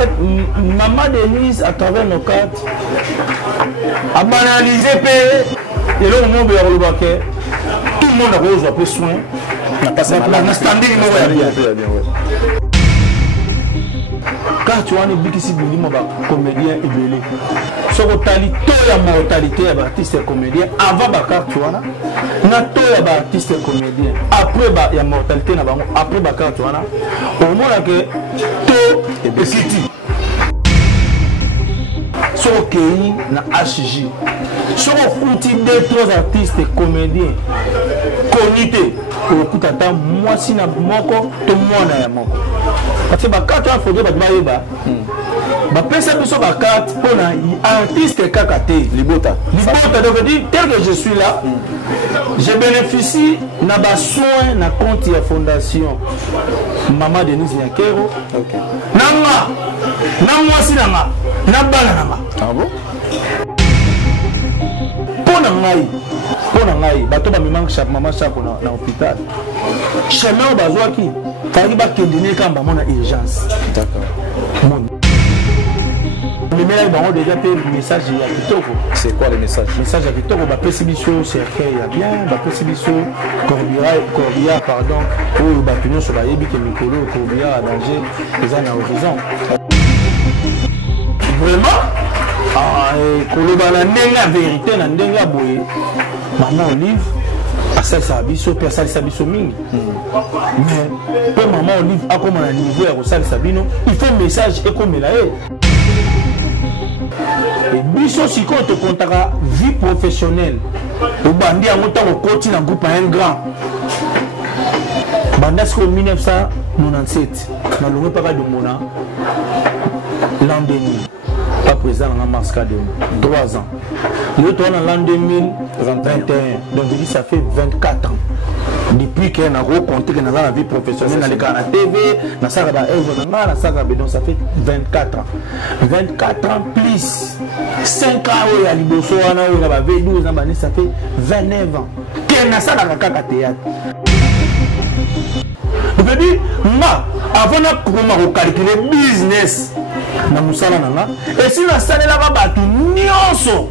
fait, Maman Denise, à travers nos cartes, a banalisé et là, au moment où il y a le baquet, tout le monde a besoin un peu soin. N'a standing, quand tu as un bikisi bilimo ba comédien ibelé so totalité ya mortalité ya artiste et comédien avant ba carte wana na to ya ba artiste et comédien après ba ya mortalité na bango après ba carte wana au moins que to et city so kei na HJ so futi deux trois artistes et comédiens connus pour tata moi si na moko to mwana ya moko parce que ba carte ya photo ba bayeba ba pesa biso ba carte pour na artiste kakate libota donc dire tel que je suis là je bénéficie na ba soin na compte ya fondation Maman Denise Yakero nanga na moi si nanga na bana nanga ah bon pour na ngai bato ba mimang chaque maman chaque na hôpital chemin bazwaki fallait ba kendine kamba mona urgence d'accord mais là ils ont déjà fait le message à Kitoko. C'est quoi le message? Le message à Kitoko ba pesibiso cercueil ya bien ba pesibiso corbillard pardon ou ba pignon sur ba yebi ke mikolo corbillard à danger les en horizon vraiment koloba na ndenga vérité na ndenga boye Maman Olive asalisa biso pe asalisa biso mingi mais pe Maman Olive akoma na niveau ya kosalisa bino il faut message ekomela ye et biso sikoyo tokontaka vie professionnelle obandi yango ntango okoti na groupe ya un grand banda sikoyo 1997 nalongi mpaka domona l'an 2000 pas présent dans la masque de 3 ans. Le tourne en l'an 2021. Donc je dis ça fait 24 ans. Depuis qu'il y a un gros compte dans la vie professionnelle, dans les canaux TV, dans la saga donc ça fait 24 ans. 24 ans plus 5 ans où il y a l'Iboso, où il y a 12 ans, ça fait 29 ans. Qu'il y a ça dans la théâtre. Je dis, moi, avant de calculer business, na musala nanga et si na salela ba batu nyonso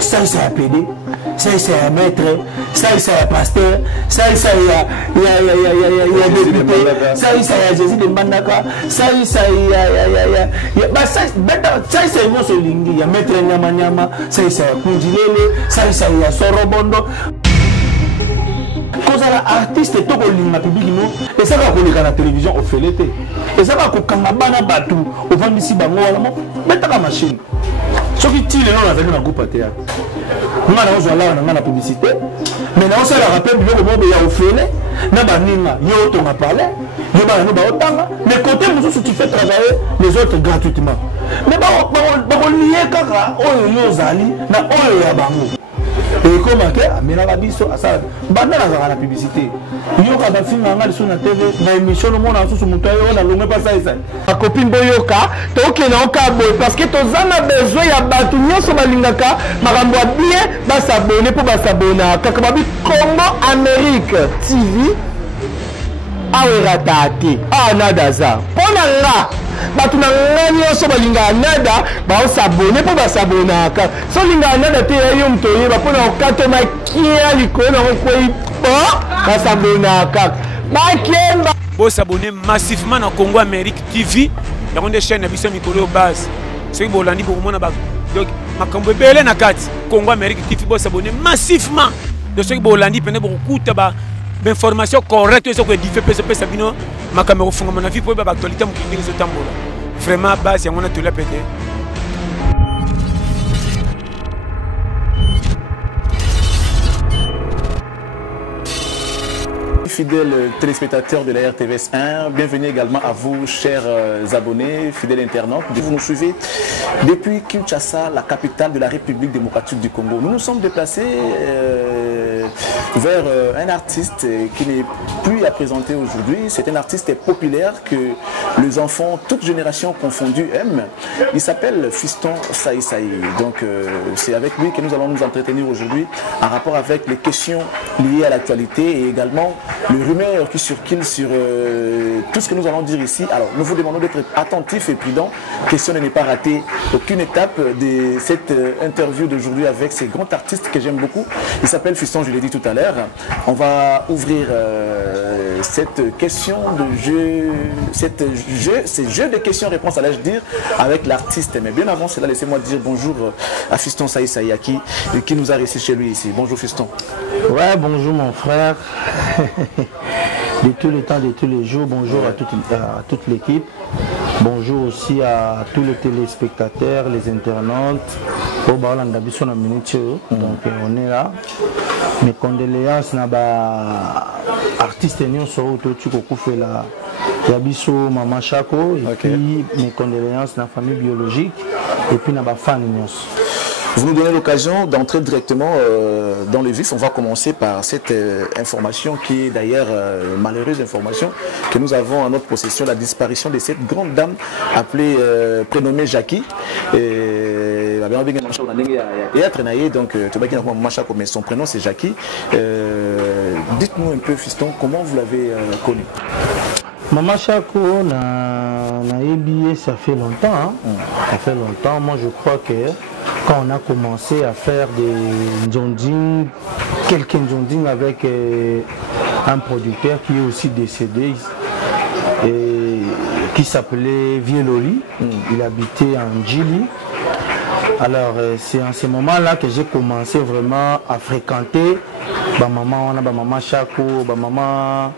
ça ya PD ça ya maître ça ya pasteur ça ya député ça ya Jésus de Mbandaka ça ya ba ça nyonso lingi ya maître nyama ça ya Kundilele ça ya Sorobondo kozala artiste toko lima public no et ça va koleka na télévision au felete et ça va kokanga bana batu au vambisi bango wala mo betaka machine soki ti lelo na na groupe théâtre nga na ozala na publicité mais na osala rappel biloko mo ya au fele na baninga yo tonga parler yo bana no ba otanga mais côté mususu tu fais travailler les autres gratuitement mais ba lié kaka oyo yo zali na oyo ya bango. Et comme mais la biso ça banda la publicité yo ka ba film nga sur na TV na émission no mona sur muto yo na longue pas ça a copine boyoka to ke na ka boy parce que tozana besoin ya batu nyoso balingaka makambo bien ba s'abonner pour ba s'abonner kaka babi Congo Amérique TV aweratate nadaza pona nga batu na ngani so balinga nada ba s'abonner pour ba s'abonner ka so linga nada te yo mtoye ba pona okato makia likona ko ba s'abonner ka ba kemba bo s'abonner massivement na Congo Amérique TV ya konde chaîne biso mikolo base c'est bo landi bo mona ba donc makambo belé na kati Congo Amérique TV bo s'abonner massivement de ce bo landi pene bo kuta ba information correcte sur que diffé pesa bino makambo funga na vie pour ba actualité mu kindi zo tambola vraiment base ya ngona to la pété. Fidèles téléspectateurs de la RTVS 1, bienvenue également à vous, chers abonnés, fidèles internautes. Vous nous suivez depuis Kinshasa, la capitale de la République démocratique du Congo. Nous nous sommes déplacés vers un artiste qui n'est plus à présenter aujourd'hui. C'est un artiste populaire que les enfants, toutes générations confondues, aiment. Il s'appelle Fiston Saï Saï. Donc c'est avec lui que nous allons nous entretenir aujourd'hui en rapport avec les questions liées à l'actualité et également les rumeurs qui circulent sur tout ce que nous allons dire ici. Alors nous vous demandons d'être attentifs et prudents, question de ne pas rater aucune étape de cette interview d'aujourd'hui avec ces grands artistes que j'aime beaucoup. Il s'appelle Fiston, je l'ai dit tout à l'heure. On va ouvrir cette question de jeu, ces jeux de questions-réponses, allais-je dire, avec l'artiste. Mais bien avant cela, laissez-moi dire bonjour à Fiston Saï Saï qui nous a reçu chez lui ici. Bonjour Fiston. Ouais, bonjour mon frère. De tous les temps, de tous les jours, bonjour à toute l'équipe. Bonjour aussi à tous les téléspectateurs, les internautes. Donc on est là. Mes condoléances à l'artiste Nyonso Kofela Yabiso Maman Chako et puis mes condoléances à la famille biologique et puis à la fan Nyonso. Vous nous donnez l'occasion d'entrer directement dans le vif. On va commencer par cette information qui est d'ailleurs malheureuse information que nous avons en notre possession, la disparition de cette grande dame appelée, prénommée Jackie. Donc, mais son prénom c'est Jackie. Dites-nous un peu, Fiston, comment vous l'avez connue? Maman Chako, ça fait longtemps. Hein? Ça fait longtemps. Moi, je crois que quand on a commencé à faire des njonding, quelques njonding avec un producteur qui est aussi décédé, et qui s'appelait Vieloli, il habitait en Djili. Alors, c'est en ce moment-là que j'ai commencé vraiment à fréquenter maman, maman Chako, maman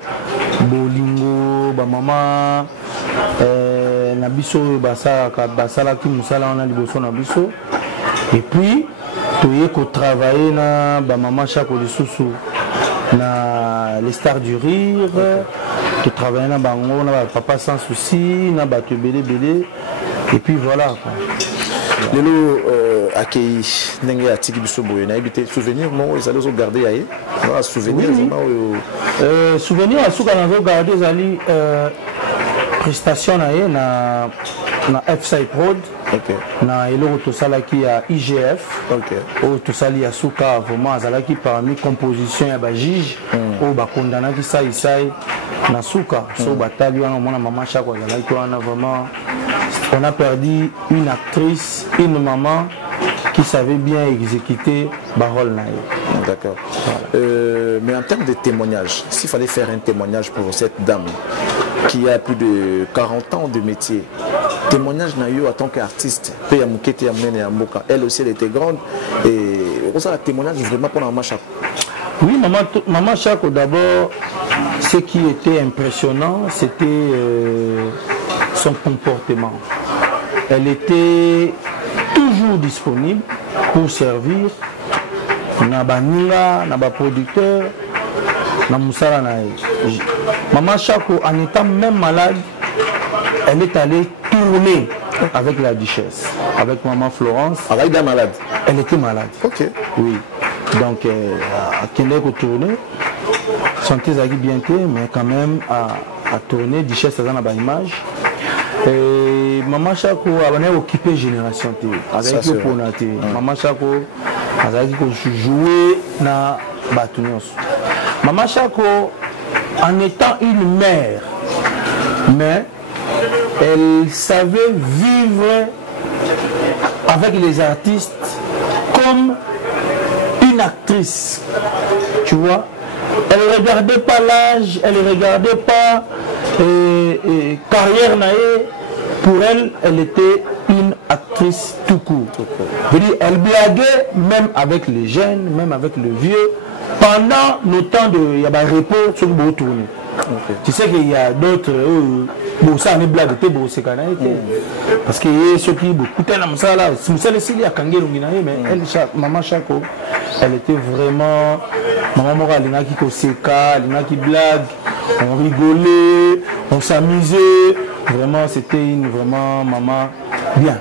Bolingo, maman Nabiso, Basala qui Moussala, on a Liboso Nabiso. Et puis, tu as travaillé na maman Chako de Soussou, na les stars du rire, tu travailles na bango, na papa sans souci, na batu belé belé. Et puis voilà quoi. Lelo accueilli n'engue atiki biso boye na habité souvenir non ils allaient garder aïe souvenir souvenir à souka na garder zali prestation na FSI Prod na eloko tosalaki ya IGF o tosali ya souka vraiment azalaki parmi composition ya bajige o bakondanaki sai na souka so batali wana mona Maman Chako azalaki wana vraiment. On a perdu une actrice, une maman qui savait bien exécuter Barol Naï. D'accord. Voilà. Mais en termes de témoignage, s'il fallait faire un témoignage pour cette dame qui a plus de 40 ans de métier, témoignage Naïo en tant qu'artiste, elle aussi elle était grande et on a un témoignage vraiment pour Maman Chako. Oui, Maman Chako d'abord, ce qui était impressionnant, c'était son comportement. Elle était toujours disponible pour servir Nabaninga, Naba producteur, Namusala Nae. Maman Chako, en étant même malade, elle est allée tourner avec la duchesse, avec Maman Florence. Elle était malade. Elle était malade. Ok. Oui. Donc, à Québec, tourner, santé Zagui bien mais quand même à tourner, duchesse dans la image. Et Maman Chako a occupé génération avec le Ponaté. Maman Chako a joué dans Batunios. Maman Chako, en étant une mère, mais elle savait vivre avec les artistes comme une actrice. Tu vois, elle ne regardait pas l'âge, elle ne regardait pas carrière naïe. Pour elle, elle était une actrice tout court. Elle blaguait même avec les jeunes, même avec le vieux, pendant le temps de repos sur le tourner. Tu sais qu'il y a d'autres, bon ça n'est blague, c'est parce que ceux qui écoutaient la moussala, il y a mais elle, Maman Chako, elle était vraiment, Maman Mora, il y a qui seka, il y a qui blague, on rigolait, on s'amusait. Vraiment, c'était une vraiment maman bien.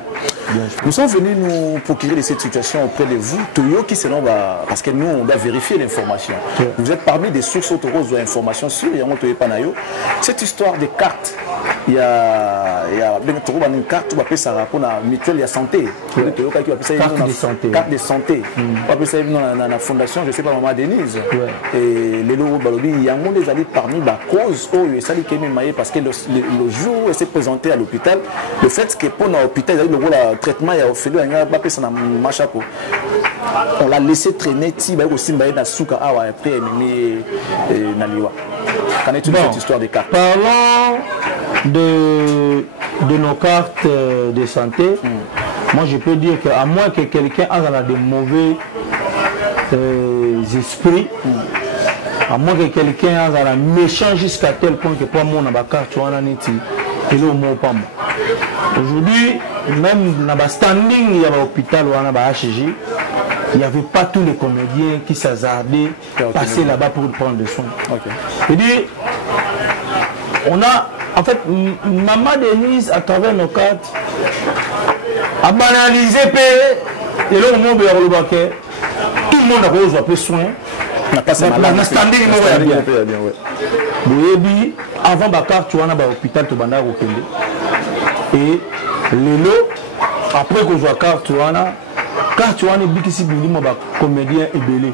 Nous sommes venus nous procurer de cette situation auprès de vous, Toyo, qui selon parce que nous, on doit vérifier l'information. Vous êtes parmi des sources autoroutes de l'information sur cette histoire des cartes. Il y a une carte qui va passer pour la mutuelle de santé. Carte de santé. On va passer dans la fondation, je ne sais pas, Maman Denise. Et les lots Balobi, il y a un monde des alliés parmi la cause où il y a parce que le jour où il s'est présenté à l'hôpital, le fait que pour l'hôpital, il y a le traitement, il y a fait on l'a laissé traîner, aussi après Qu'en est-il de cette histoire des cartes? Parlons de nos cartes de santé. Moi, je peux dire qu'à moins que quelqu'un ait de mauvais esprits, à moins que quelqu'un ait un méchant jusqu'à tel point que pour moi, on a ma carte, on a et là, on pas moi. Aujourd'hui, même dans le standing, il y a l'hôpital, on a le HG. Il n'y avait pas tous les comédiens qui s'hasardaient passer là-bas pour prendre des soins. C'est-à-dire, on a, en fait, Maman Denise, à travers nos cartes, a banalisé, et là, au moment où tout le monde a reçu un peu soin. La standing, il bien. Oui, avant la carte, tu as un hôpital, tu as un hôpital. Et les lots, après que tu as carte, tu as car tu as un bikisi bilimo ba comédien et belé.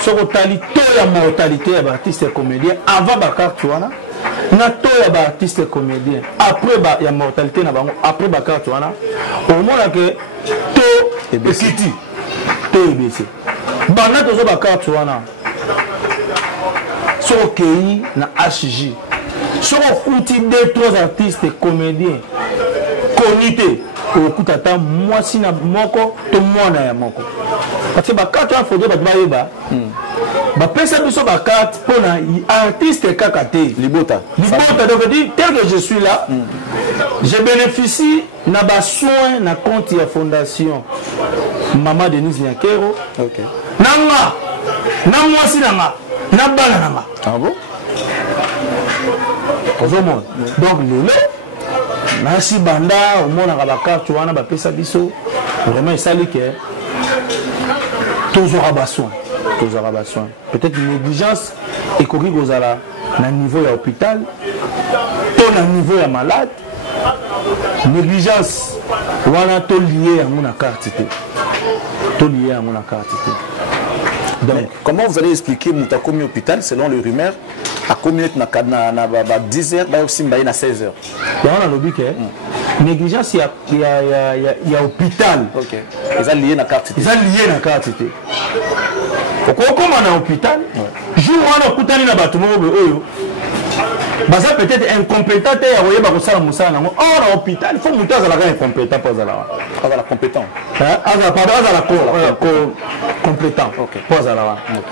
Sur la mortalité des artistes et comédiens avant la carte tu as na to ya ba artiste et comédien après ba ya mortalité na bango après ba carte tu as au moins que to et besiti to et besi. Bana to zo ba carte tu as sur OKI na HJ. Sur outil deux trois artistes et comédiens connus okutata mwasi na moko to mwana ya moko parce que ba carte ya fodo ba bayeba ba pesa biso ba carte pour na artiste kakate libota donc dire tel que je suis là je bénéficie na ba soin na compte ya fondation Maman Denise Nyakero nanga na mwasi nanga na bana nanga ah bon donc lelo Nancy Banda, au monde à la carte, tu vois, on a pesa biso. Vraiment, ça dit que tous aura besoin. Peut-être une négligence et qu'on aux ala, na niveau de l'hôpital, tout na niveau de malade. Négligence, on a tout lié à mon carte. Tout lié à mon carte. Donc, comment vous allez expliquer Moutakomi hôpital selon les rumeurs? À combien de 10 heures, aussi à 16 heures. Dans le but, négligence, il y a hôpital. Ok. Ils sont liés à la carte. Ils sont liés à la carte. Pourquoi comme on a hôpital, jour où on a hôpital, il y a bâtiment, ça peut être incompétent, il y a un hôpital, il faut monter à la incompétent. À la compétent. Compétent.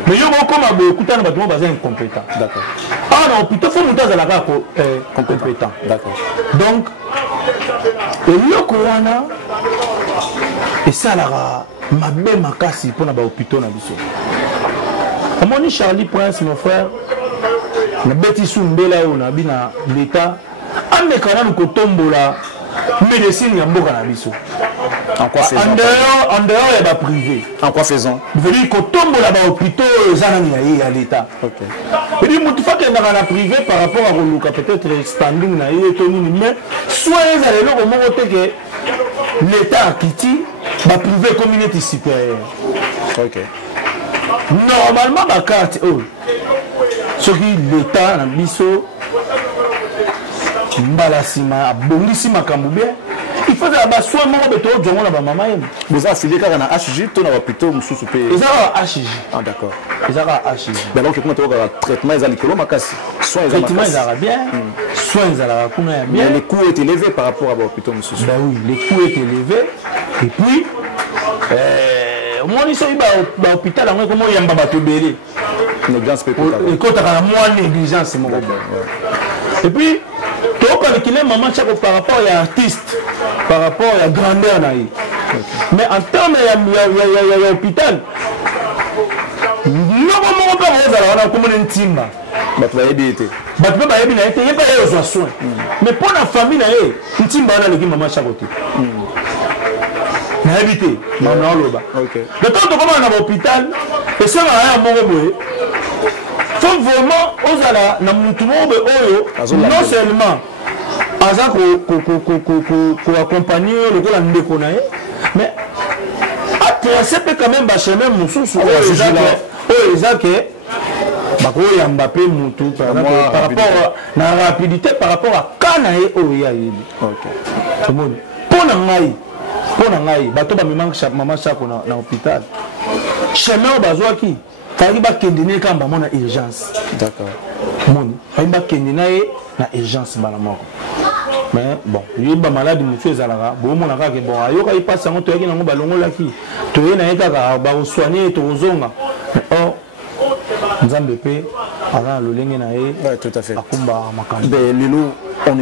Mais il y a comme un bâtiment incompétent. D'accord. Ah non, il faut monter à la compétent. D'accord. Donc, il y a Corona, et ça, ma belle makasi pour l'hôpital. Mon Charlie Prince, mon frère, na beti sumbela o na bina l'État amekana nous kotombola médecine ya mboka na biso. En quoi faisons? En dehors ya ba privé. En quoi faisons? Veut dire kotombola ba hôpitaux zanani ya l'État. OK. Veut dire mutu fa ke na privé par rapport à Roluka peut-être standing na ye to nini mais soit les alelo ko moko te que l'État akiti ba privé communauté supérieure. OK. Normalement ba carte ce qui l'État na biso mbalasima bongisi makambo bien il faut que soit moko beto jongo na ba mama yem vous affilié car na HJ to na hôpital mususu pe ezara HJ ah d'accord ezara HJ donc comment to ka traitement ezali kolo makasi soins ezali traitement ezara bien soins ezara kuna bien mais les coûts est élevé par rapport à hôpital mususu ben oui les coûts est élevé et puis moi, je suis à l'hôpital, je suis à l'hôpital. Négligence peut négligence. Et puis, tu as calculé maman par rapport à l'artiste, par rapport à la grandeur. Mais en termes de l'hôpital, nous ne pouvons pas comme un team. Mais pour la famille, un team va aller maman chaque côté. nayebi te naoloba de temps tokomana na bahôpital esengaka ya moko boye faut vraiment ozala na mutu moko boye oyo non seulement aza koaccompagne lokola ndeko na ye mais atrace mpe quand même bachemin mosusu oyo eza ke bakoyamba mpe mutu par rapport na rapidité par rapport a ka na ye oyo ye ayebi omoni mpo na ngai bato bamemaka mama chako na hôpital chemin oyo bazwaki faki bakende na ye kamba mo na urgence moni faki bakende na ye na urgence bana moko mais bon yeba maladi mosusu ezalaka bomona kaka bon ayoka ye mpasi yango toyaki nango balongolaki toye na ye kaka bakosoigne ye tokozonga or nzambe mpe aza na lolenge na ye akumba makambo lelo on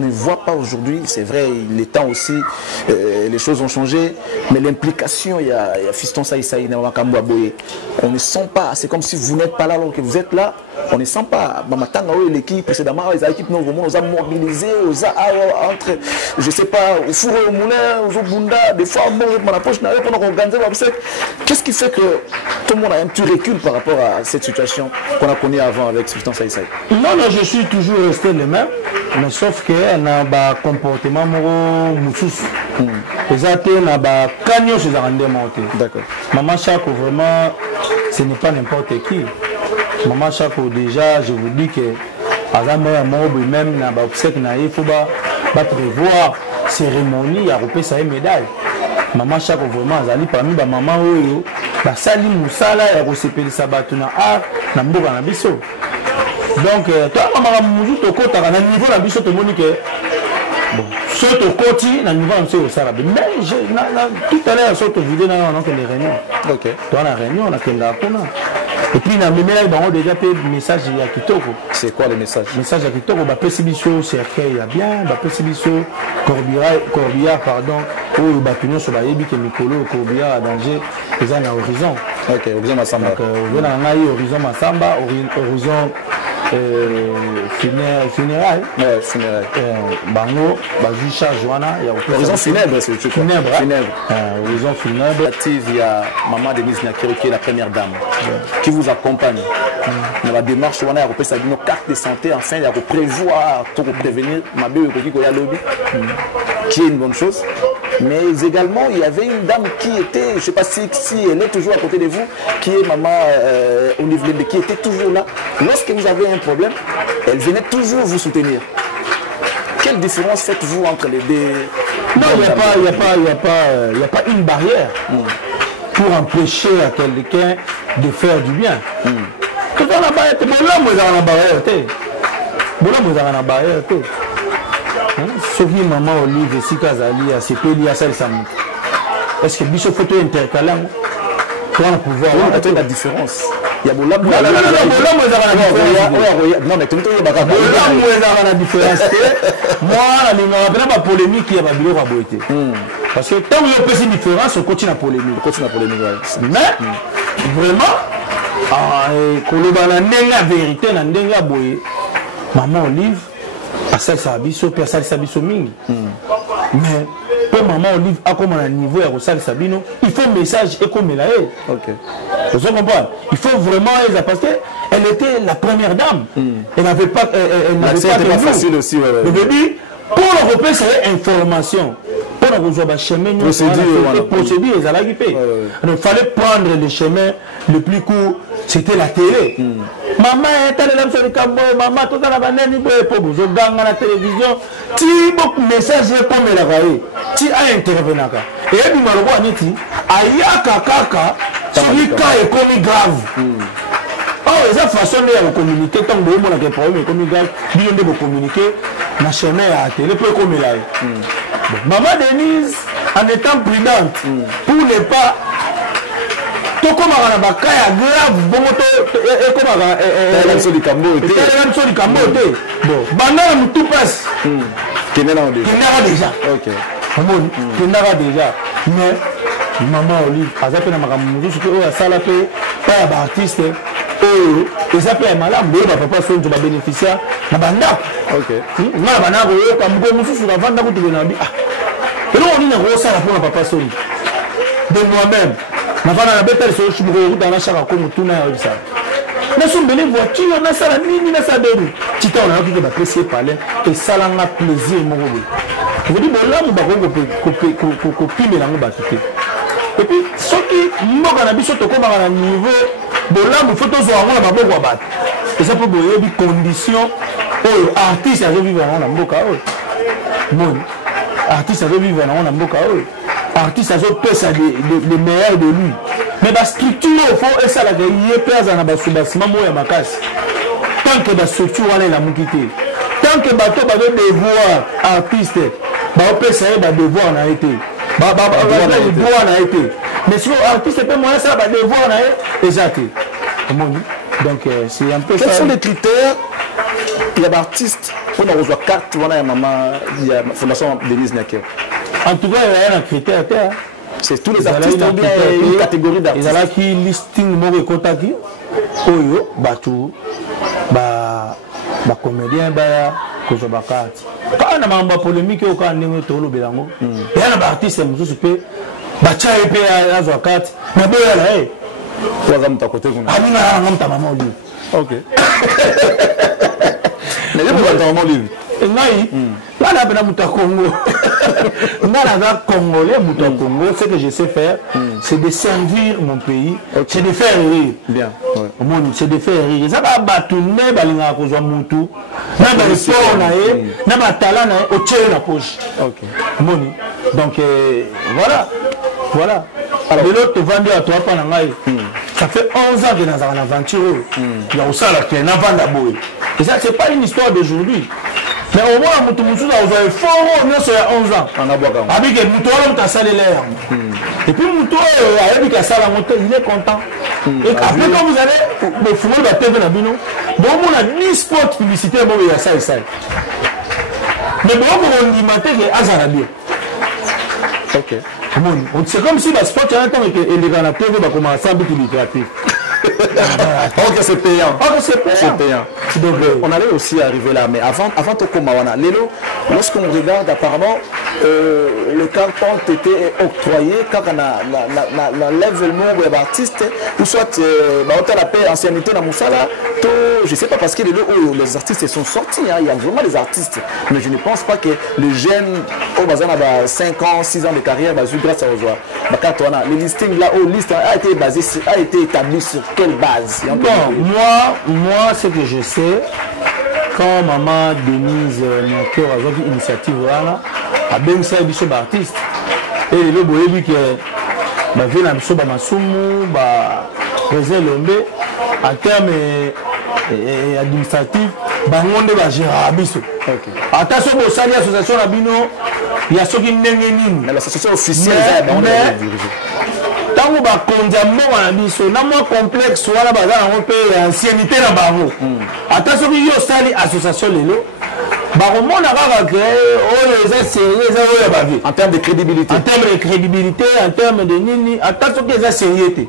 ne voit pas aujourd'hui, c'est vrai, les temps aussi, les choses ont changé, mais l'implication, il y a Fiston Saïsaï, on ne sent pas, c'est comme si vous n'êtes pas là alors que vous êtes là, on ne sent pas. L'équipe précédemment, les équipes nous ont mobilisés, entre, je ne sais pas, au four au moulin, au bunda, des fois, on la poche, on a organisé. Qu'est-ce qui fait que tout le monde a un petit recul par rapport à cette situation qu'on a connue avant avec Fiston Saïsaï? Non, je suis toujours resté le même. Mais sauf que na ba comportement moko mususu ezate na ba kanyo chez arandé monté. D'accord. Maman Chako vraiment ce n'est pas n'importe qui. Maman Chako déjà je vous dis que azamba ya mobo même na ba obsèque na il faut ba prévoir cérémonie ya repé sa médaille. Maman Chako vraiment azali parmi ba maman oyo ba sali musala ya ko sepelisa batu na art na mboka na biso. Donc, toi, maman, nous sommes au niveau de la biche, tout au côté, na niveau de la mais tout à l'heure, sur ta vidéo, on a des réunions. Ok. Toi, la réunion, on a que la cona. Et puis, dans le ménage, on a déjà fait le message à Kitoko. C'est quoi le message? Le message à Kitoko, bah, Pessibicho, cercueil, il y a bien, bah, Pessibicho, Corbillard, pardon, ou Bapignon, sur la Yebi, Mikolo, Corbillard, à danger, ils ont un horizon. Ok, horizon Massamba. Donc, on a un horizon Massamba, horizon. Funérailles. Ouais, funérailles. Bango, Bazoucha, Joana, il y a horizon funèbre, c'est tout. Funèbre. Horizon funèbre. Il y a Maman Denise Nakiro qui est la première dame, qui vous accompagne. Dans la démarche, on a une carte de santé, enfin, il y a prévoir, pour prévenir, qui est une bonne chose. Mais également, il y avait une dame qui était, je ne sais pas si elle est toujours à côté de vous, qui est Maman Olivier, qui était toujours là. Lorsque vous avez un problème, elle venait toujours vous soutenir. Quelle différence faites-vous entre les deux? Non, il n'y a pas une barrière pour empêcher à quelqu'un de faire du bien. Tout dans la barrière, Soki maman Olive Sikazali a sepeli à celle Sam. Est-ce que biso photo intercalant pour pouvoir voir la différence? Il y a beaucoup de non mais tout le temps la différence. Moi la rappelle pas polémique qui a pas bilo raboité. Parce que tant qu'il y a pas de différence on continue la polémique. Mais vraiment koloba na ndenga vérité na ndenga boye maman Olive asal sabiso pe asal sabiso mingi. Mais pour maman Olive a comme un niveau à Rosal Sabino, il faut un message et comme elle est. Ok. Vous comprenez? Il faut vraiment parce qu'elle était la première dame. Elle n'avait pas, pas facile aussi. Le bébé, pour le repérer, c'est information. Pour le rejoindre chemin, procédure, ils allaient guiper. Il fallait prendre le chemin le plus court, c'était la télé. Maman est allée dans le cambo, maman tout à la banane, pour vous gang à la télévision. Tu beaucoup de messages comme elle a raillé. Tu as intervenu. Et puis malheureusement, Aniti, Ayaka Kaka, celui qui est commis grave. Oh, les façon de communiquer, tant que vous avez un problème, commis grave, bien de communiquer, ma chemin à la télé, peut comme elle a. Maman Denise, en étant prudente, pour ne pas. Tout comme on a un cas grave, bon, et comme on a un du Cambo, bon, banane, tout passe. Qui n'est déjà. Ok. Qui n'est déjà. Mais, maman Olive, à Zapena Maramou, ce que vous avez salapé, pas d'artiste, et ça peut être malade, mais papa soit un bénéficiaire, na banda. Ok. Na banda, comme vous sur la vente, vous devez nabi. Et là, on dit un gros salaire pour papa Sony. de moi-même. Navana na beta so chimoko dans la chaka comme tuna ya ça. Na sombele voiture na sala nini na saberu. Tita on a qui va apprécier parler et ça l'a plaisir mon gobe. Je veux dire bon là on va copier la ngoba tout. Et puis ce qui mboka na biso to koma na niveau de là il faut to zo ngona maboko ba. Et ça peut boyer des conditions oh artiste a vivre na mboka oh. Bon artiste a vivre na mboka oh. Artiste a pesa les meilleurs de lui. Mais la structure au fond et ça la gagne pesa na basubasima moya makasi. Tant que la structure wala la mukité. Tant que bato ba devoir artiste ba pesa ba devoir na été. Ba devoir na été. Mais si artiste peut moyen ça ba devoir na exact. Donc c'est un peu quels sont les critères il y a artiste on a reçoit carte on a maman il y a fondation Denise Nyakeo. En tout cas, il y a un critère. C'est tous les artistes ou bien une catégorie d'artistes. Il y a qui listing mori kotaki. Oyo, batu, ba comédien baya, kozo bakati. Quand on a mamba polémique au cas n'importe tolo belango. Il y a un artiste mususu pe, bacha epe azo akati. Na boya la eh. Kwa mta kote kuna. Amina ngamta mama oli. OK. Mais je peux pas maman lui. Ngai, là on a muta Congo. Congolais, Congo, ce que je sais faire, c'est de servir mon pays, c'est de faire rire. Bien. C'est de faire rire. Ça va battre ne balinga kozwa mutu, na ba sport na ye, na ba talent na ye, au tchè la poche. OK. Moni. Donc voilà. Alors l'autre vendu à toi pendant ngai. Ça fait 11 ans que dans une aventure. Il y a aussi là qui est avant d'abord. Et ça c'est pas une histoire d'aujourd'hui. Mais au moins, Moutou a eu fort, il y a 11 ans. Avec Moutou, il a salé l'air. Et puis Moutou, il est content. Et après, quand vous allez, le football va TV, bon, on a 10 spots publicité, bon, il y a ça et ça. Mais bon, on dit matin que Azara bien. OK. C'est comme si le spot, il y a un temps que les gars, la TV va commencer à être lucratif. OK, c'est payant. OK, c'est payant. Donc, on allait aussi arriver là, mais avant de Komawana, Lélo, lorsqu'on regarde apparemment, le carton était octroyé quand on a l'enlèvement des artistes, ou soit on a paix ancienneté dans Moussala, je ne sais pas parce que les artistes sont sortis, hein, il y a vraiment des artistes, mais je ne pense pas que les jeunes, au bazar, 5 ans, 6 ans de carrière, grâce à Ozoa. Le listing là, liste a été établi sur quelle base? Bon, moi, ce que je sais, quand maman Denise Nyakeo a eu une initiative, a bien ça, il y a artiste. Et le boyebi qui est vu dans le Masumu, Réserve Lombe, en termes administratifs, bangonde va gérer abisso. Attention au sali association Rabino, il y a ceux qui n'aiment pas. L'association officielle, tant que ba condamnement à biso, na moi complexe wala bazala on paye ancienneté na bango. Attention qui yo sali association lelo. Ba romona kaka que les sérieux ça va vie. En termes de crédibilité. En termes de crédibilité, en termes de nini, attention que ça sérieuxité.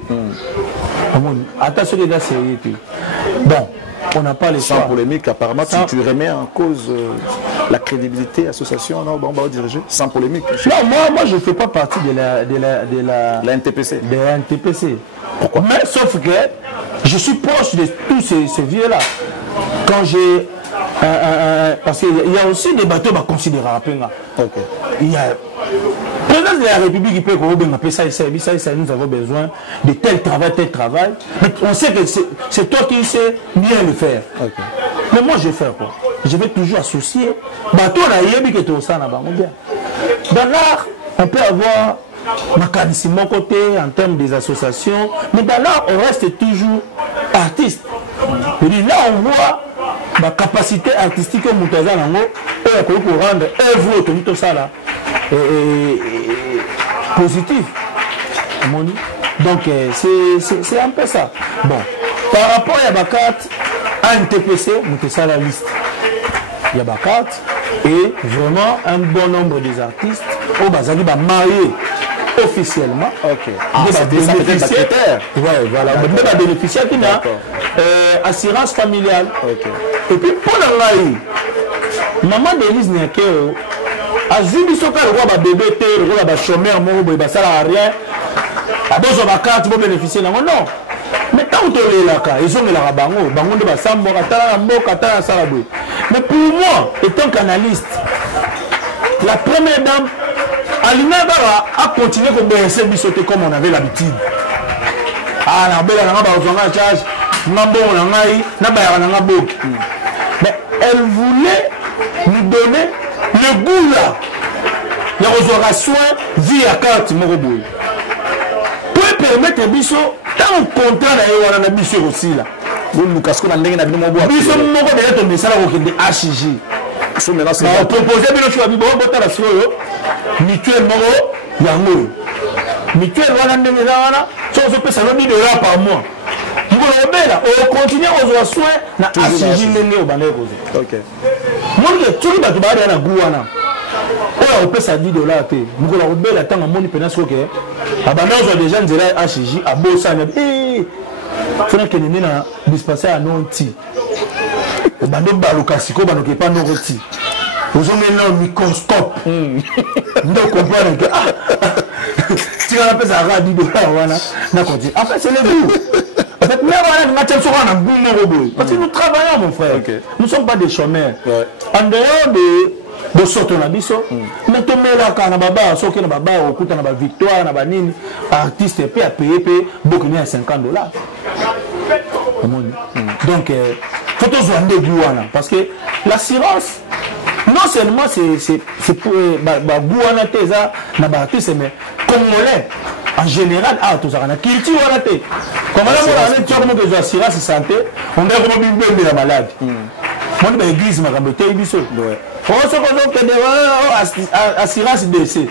Attention que ça sérieuxité. Bon. On n'a pas les sans polémique, apparemment, tu remets en cause la crédibilité association, non, on va diriger sans polémique. Non, moi je ne fais pas partie de la NTPC. De la NTPC. Pourquoi? Mais sauf que je suis proche de tous ces vieux-là. Quand j'ai... parce qu'il y a aussi des bateaux à considérer. Il y a... Le président de la République qui peut appeler ça, nous avons besoin de tel travail. Mais on sait que c'est toi qui sais bien le faire. Mais moi je vais faire quoi? Je vais toujours associer. Bateau na yebi que tu as ça là-bas. Dans l'art, on peut avoir mécanisme de mon côté en termes des associations, mais dans l'art, on reste toujours artiste. Là, on voit la capacité artistique que Moutaza pour rendre œuvre tout ça là. Positif. Donc c'est un peu ça. Bon, par rapport à Bakat, à NTPC, nous ça la liste. Il y a Bakat et vraiment un bon nombre des artistes au Bazali va marier officiellement. OK. C'est des bénéficiaires. Ouais, voilà. Des bénéficiaires qui n'a assurance familiale. OK. Et puis pour la maman Denise Nyakeo a vu biso ka le roi ba bébé té le roi ba chômeur mo ba sala rien abozwa bakarte bobénéficie nango non. Mais tant que tu es là, ils ont la bango, bango de basambo, katana mboka, katana salaboué. Mais pour moi, étant qu'analyste, la première dame, Alina Bara a continué comme BSC bisoté comme on avait l'habitude. Ah, la belle a pas charge, mambo nangai, nabaya nanga bok. Mais elle voulait nous donner le goût là. Il y aura soin via carte Moroboy. Pour permettre biso tant contrat na biso aussi là. Lucas qu'on a ndenge na bino mo boa. Biso moko de to mesala ko de HG. So maintenant c'est proposer bino choix bibo bota la solo. Mutuel moko yango. Mutuel wana ndenge wana so pesa no $1000 par mois. Ngolo bela on continue aux soins na HG ndenge o bana ko. OK. Moi que tout le monde ba na guana. On pesa $10 te. Ngolo bela tanga moni penance ko ke. Abandonne déjà nzela HG a bossa na fona que nene na dispensaire non ti bando baluka siko bando ke pa non ti ozo mena microscope ndo comprendre que tu vas appeler ça $10 wana na côté en fait c'est le but en fait mais voilà na tchem sera na boum robot parce que nous travaillons mon frère nous sommes pas des chômeurs en dehors de soto na biso mais to mela kana baba soki na baba okuta na ba victoire na ba nini artiste pe a payer pe beaucoup ni à $50. Donc faut tous vendre Gouana parce que l'assurance non seulement c'est pour Gouana teza na ba artiste mais congolais en général tout ça na culture wana te comme là on a tu comme que assurance santé on est comme bien la malade mon ba église makambo te biso on se connaît que de assurance décès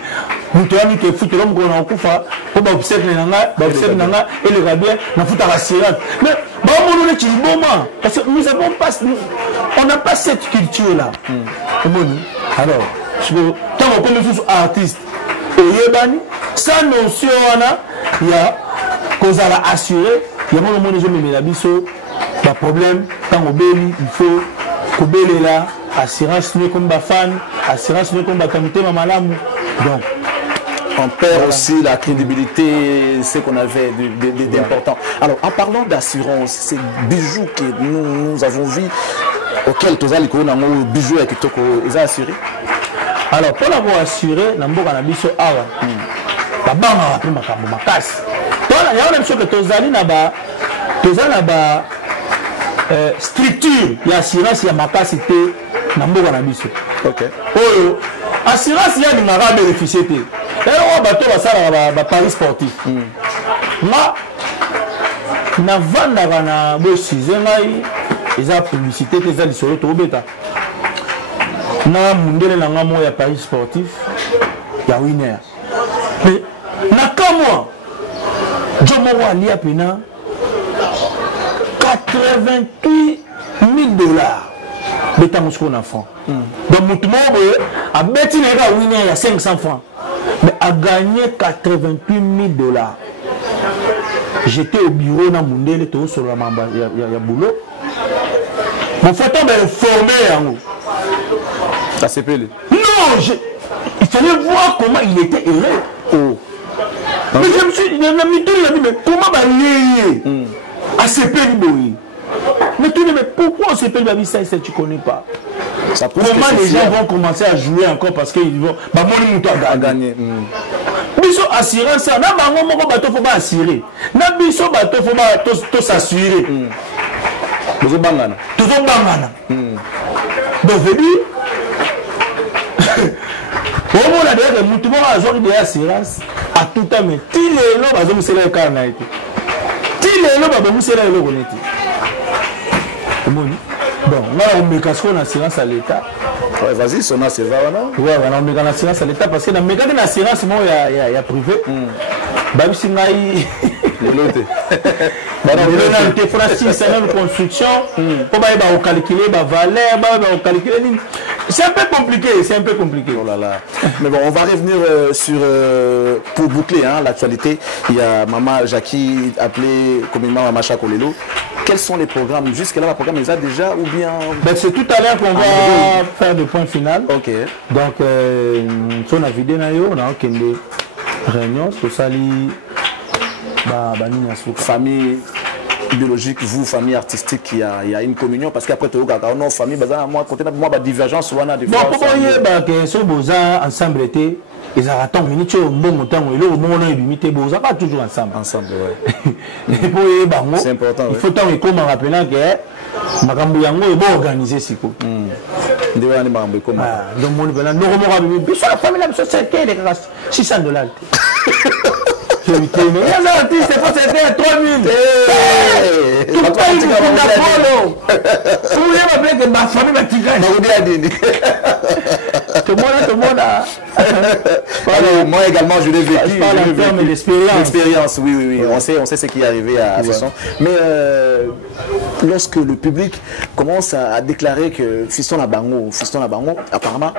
nous te ami que foutre l'homme qu'on a kufa pour ba observer nanga et le rabien na foutre assurance mais bon on est bon parce que nous avons pas on n'a pas cette culture là alors tant on peut nous artiste et yebani sans notion wana ya kozala assuré ya mon monde je me la biso ba problème tant obeli il faut kobelela assurance ne comme ba fan assurance ne comme ba comité mamalamu donc on perd aussi la crédibilité, ce qu'on avait d'important. Alors, en parlant d'assurance, ces bijoux que nous avons vus, auxquels tous les bijoux ils ont assuré. Alors, pour l'avoir assuré, nous avons bijoux awa. La banque a pris ma casse. Il y a même chose que tous les structure, il y a assurance, il y a ma capacité, nous avons bijoux. Ok. Assurance, il y a des marins bénéficiés. Et on va faire paris sportif. Moi, na vanda na bosi zengai eza publicité que za lisolo to beta. Na mundele na ngamo ya paris sportif ya winner. Mais na kamwa Jomo ali apena $88,000 beta musko na franc. Donc mutumo a beti na winner ya 500 francs. Mais a gagné $88,000. J'étais au bureau dans mon délai, tout sur la mamba, il y a boulot. Mon frère m'a formé. Ça s'est pelé. Non, il fallait voir comment il était heureux. Oh. Mais je me suis dit, mais comment va lier à CPL? Mais tu dis, mais pourquoi CPL va dire ça, tu ne connais pas? Comment les gens vont commencer à jouer encore parce qu'ils vont. Bah, moi, gagner. Biso assurance, na bango moko bato faut pas assurer. Na biso bato faut pas to s'assurer. Bozo bangana. Toujours bangana. Donc je dis au moment là derrière mutu mo azori de assurance à tout temps mais ti lelo bazo musela ka na été. Ti lelo baba musela lelo koneti. Bon, là on met casque en assurance à l'état. Ouais, vas-y, son assurance là. Ouais, on met en assurance à l'état parce que dans mes cas d'assurance moi il y a privé. Babi singai l'autre. Bah on te Francis c'est une construction pour ba calculer ba valeur, ba calculer. C'est un peu compliqué, Oh là là. Mais bon, on va revenir sur pour boucler l'actualité. Il y a Maman Jackie appelée communément Maman Chakolelo. Quels sont les programmes? Jusque-là, le programme les a déjà ou bien... Ben, c'est tout à l'heure qu'on va faire le point final. Ok. Donc, on a vidé, on a des réunions, famille biologique, vous, famille artistique, il y a une communion parce qu'après, tu as une famille, moi, côté de moi, divergence, on a des différences. Bon, pourquoi que ce beaux-arts ensemble étaient, ils attendent, mais ils ont un bon temps, et là, au moment où ils ont beaux-arts, pas toujours ensemble. Ensemble, oui. C'est important. Il faut tant et comme en rappelant que Makambu Yango est bon organisé, si quoi. Donc, mon événement, nous remontons à la famille, la $600. Mais les artistes, c'est pas c'était à 3000. Tout le monde a que ma famille va tirer. Tout le monde a. Moi également, je l'ai vécu. Je parle en termes d'expérience. L'expérience, oui. On sait ce qui est arrivé à Fiston. Mais lorsque le public commence à déclarer que Fiston Nabango, apparemment,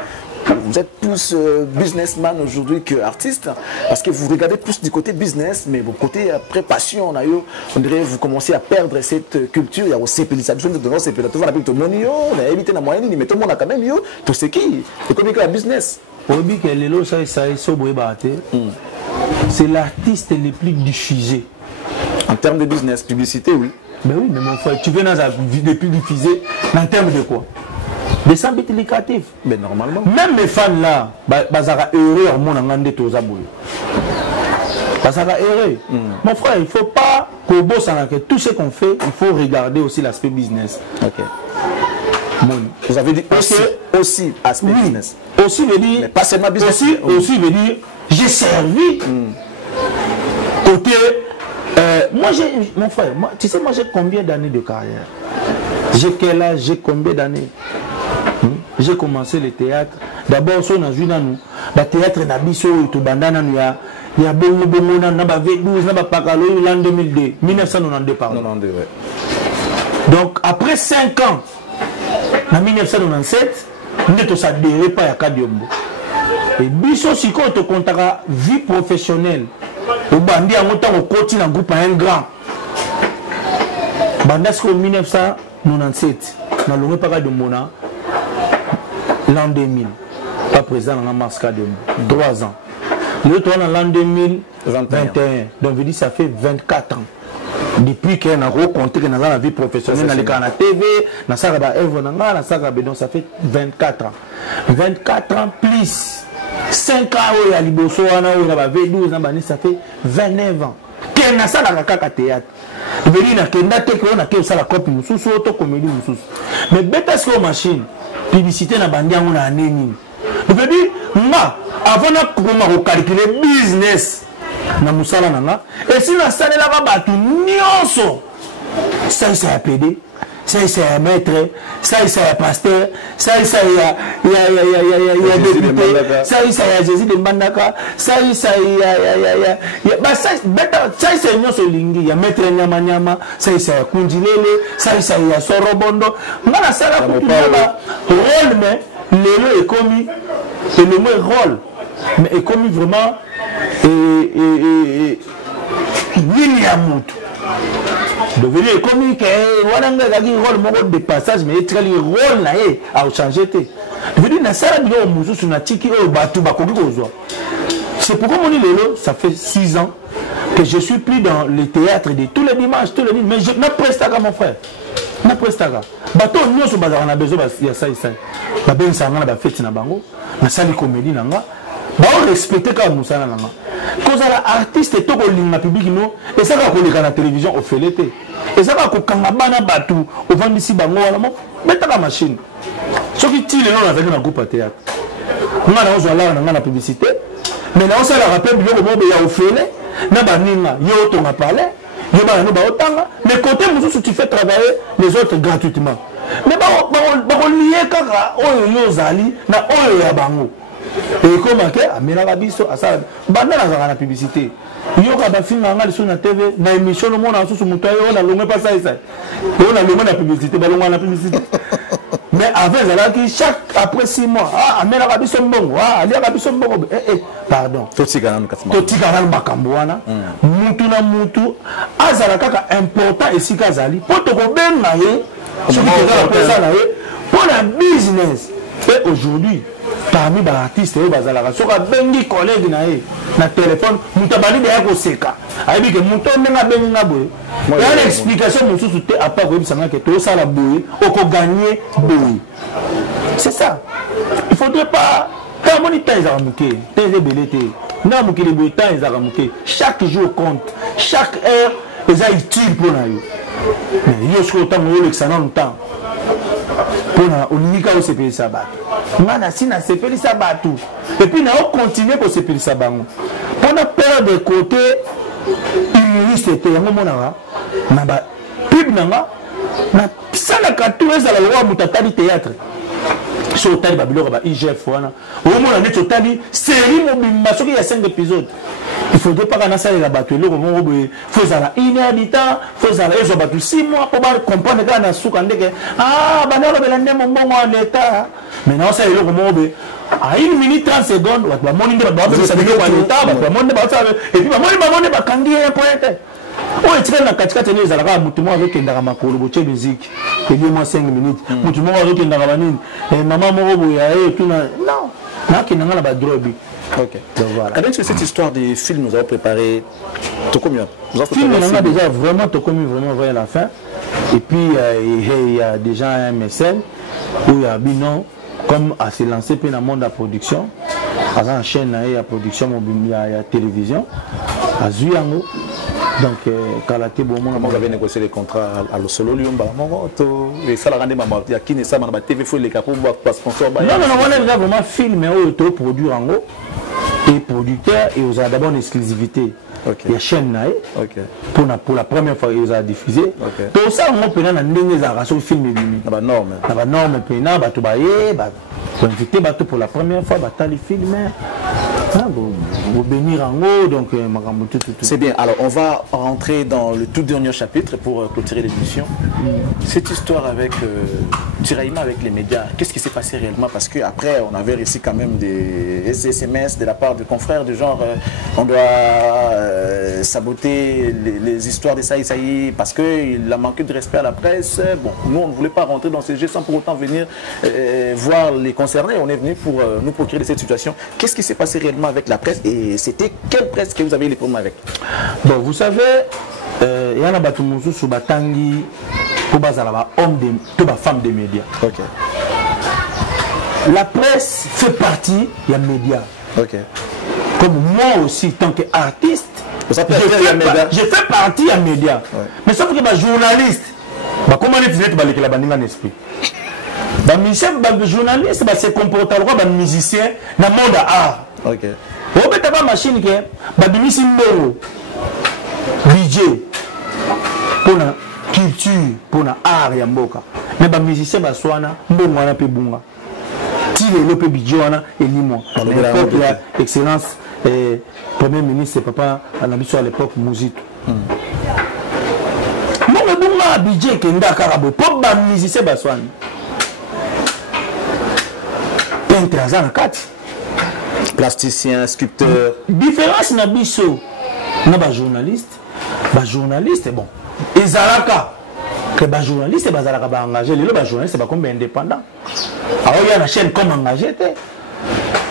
vous êtes plus businessman aujourd'hui qu'artiste, parce que vous regardez plus du côté business, mais bon, côté après passion, on dirait que vous commencez à perdre cette culture. Il y a aussi ça, tout le monde a évité la moyenne, mais tout le monde a quand même tout ce qui est comme la business. C'est l'artiste le plus diffusé. En termes de business, publicité, oui. Ben oui, mais mon frère, tu veux dans la le plus diffusé, en termes de quoi? Des sambits lucratifs. Mais normalement. Même mes fans là, bazara heureux à mon angande tozaboul. Bazara heureux. Mon frère, il ne faut pas qu'au boss que tout ce qu'on fait, il faut regarder aussi l'aspect business. Ok. Vous avez dit aussi aspect business. Aussi veut dire. Mais pas seulement business. Aussi veut dire, j'ai servi côté. Mon frère, tu sais, moi j'ai combien d'années de carrière? J'ai quel âge? J'ai combien d'années? J'ai commencé le théâtre. D'abord, si on a joué dans nous, le théâtre Nabiso, tout bandana, il y a beaucoup de monde, il y a V12, il y a Pakalo, l'an 2002, 1992, pardon. 92, ouais. Donc, après 5 ans, en 1997, nous ne adhéré pas à Kadiombo. Et Biso, si on te compte vie professionnelle, au bandit, en montant au côté d'un groupe un grand. Bandasco 1997, dans le pas de Mona, l'an 2000, pas présent dans la masque de 3 ans. L'autre en l'an 2021, donc je dis ça fait 24 ans. Depuis qu'on a rencontré dans la vie professionnelle, dans la TV, dans la donc ça fait 24 ans. 24 ans plus 5 ans où il y a Liboso, ça fait 29 ans. Qu'est-ce que ça la théâtre? Mais bêta ce machine, publicité na bandi on a neni. Je veux dire, moi, avant de calculer business, na musala nanga, et si na salle là bas tout nyonso, ça c'est à PD, ça c'est à maître, ça c'est à pasteur, ça c'est il y a député, ça c'est à Jésus de Mbandaka, ça c'est ça c'est nyonso lingi, il y a maître nyama nyama, ça c'est à Kundilele, ça c'est à Sorobondo, ngana sala ko rôle mais le est commis, c'est le mot rôle, mais est commis vraiment William devenir comme que voilà un rôle de passage mais très rôle là a changé te devenir na sala bilo musu sur na tiki o batu bakoki kozwa. C'est pourquoi mon lelo ça fait 6 ans que je suis plus dans le théâtre de tous les dimanches mais je na prestaka mon frère na prestaka bato nyonso bazala na besoin ya ça ba ben ça na ba fête na bango na sali comédie nanga ba respecter ka musala nanga cause la artiste to ko linga public no et ça va ko leka na télévision au felete et ça va ko kanga bana batu au vandisi bango wala mo betaka machine soki ti le non avec na groupe théâtre nga na ozo la na publicité mais na osa la rappel biloko mo be ya au fele na baninga yo to nga parler yo ba no ba otanga mais côté mususu tu fais travailler les autres gratuitement mais ba lié kaka oyo yo zali na oyo ya bango. Et comment que amena babiso asa banda na la publicité yo ka ba finga ngali sur na TV na émission no mona susu muto yo na longue pas ça yo na longue na publicité ba longue na publicité mais avant ça qui chaque après 6 mois amena babiso mbongo ali babiso mbongo pardon totika na makambo wana mutu na mutu azala kaka important ici kazali poto ko benga ye ce qui est pour la business et aujourd'hui parmi les artistes oyo bazalaka soki abengi collègue na ye na téléphone moto abandi deya koseka ayebi ke moto ndenge abengi nga boye eya na explication mosusu te apa koyebisanga ke tosala boye okoganye boye. C'est ça. Il faudrait pas quand on est temps ezalaka moke temps eza ebele te nga mokili boye temps ezalaka moke chaque jour compte chaque heure eza utile mpo na yo mais yo soki otango olekisa nano temps mpona olingi kaka osepelisa bato nga nasi nasepelisa bato epuis na okontinue kosepelisa bango mpona perdre côté humoriste te yango monaka na bapub na nga nasalaka tu ezala lokola moto atali théâtre so otali babiloko ba IGF wana omona neti otali série mobimba soki ya 5 épisodes il faudrait pas qu'on asalela bato eloko moko boye faut ezala 1 heure du temps faut ezala ezwa bato 6 mois po bacomprendre kaka na suka ndeke banalobela nde mombongo ya leta mais naosala eloko moko boye à 1 minute 30 secondes bato bamoni nde bato bapesa biloko ya leta bato bamoni nde baosala epuis bamoni bakangi ye point te oyo etikali na katikati ene ezalaka motu moko azokendaka makolo botie musique elie mwa 5 minutes motu moko azokendaka banini mama moko boye aye tuna non nakendanga na badrobi. Ok. Donc, voilà. Avec cette histoire des films, nous avons préparé tout combien? Le film, on a déjà vraiment tout commis vraiment vers la fin. Et puis, il y a déjà un mécène où il y a Binon, comme à se lancer dans le monde de la production. À la chaîne, il y a production, il y a télévision. À Zuyango. Donc, Kalate Beaumont. Comment vous avez négocié les contrats à l'Osolo Lyon, et ça, la rendez maman, il y a qui n'est ça, ma TV, il faut les capons, pas sponsor. Non, on a vraiment filmé au produit en haut. Et producteur, et ils ont d'abord une exclusivité. Okay. Il y a chaîne pour la première fois ils ont diffusé. Okay. Tout ça on peut dans film na norme. Na norme pena ba to baye ba invité bato pour la première fois ba tali film. Vous bénir en haut donc tout. C'est bien. Alors on va rentrer dans le tout dernier chapitre pour clôturer l'émission. Cette histoire avec tiraillement avec les médias, qu'est-ce qui s'est passé réellement? Parce que après on avait reçu quand même des SMS de la part de confrères du genre on doit saboter les histoires de Saïsaï parce qu'il a manqué de respect à la presse. Bon, nous on ne voulait pas rentrer dans ces jeux sans pour autant venir voir les concernés. On est venu pour nous procurer de cette situation. Qu'est-ce qui s'est passé réellement avec la presse et c'était quelle presse que vous avez les problèmes avec? Bon, vous savez, il y en a des gens qui sont batangi pour bazala homme de femme des médias. Ok. La presse fait partie des médias. Ok. Comme moi aussi, tant qu'artiste, je fais partie des médias. Ouais. Mais sauf que les journalistes, comment les filets balèquent la bandine en esprit? Les journalistes se comportent comme les musiciens dans le monde de l'art. Ok. Vous avez une machine qui est budget pour la culture, pour l'art et mboka. Mais les musiciens sont mbongo pe bunga. Tile le pe budget et limon. Excellence Premier ministre papa à l'époque Mouzito. Moi me bunga budget kenda karabo pour les musiciens baswana. Peintre azana kati. Plasticien, sculpteur. Différence na biso na ba journaliste bon ezalaka que ba journaliste bazalaka ba engagé lelo ba journaliste ba comme indépendant alors il y a la chaîne comme engagé te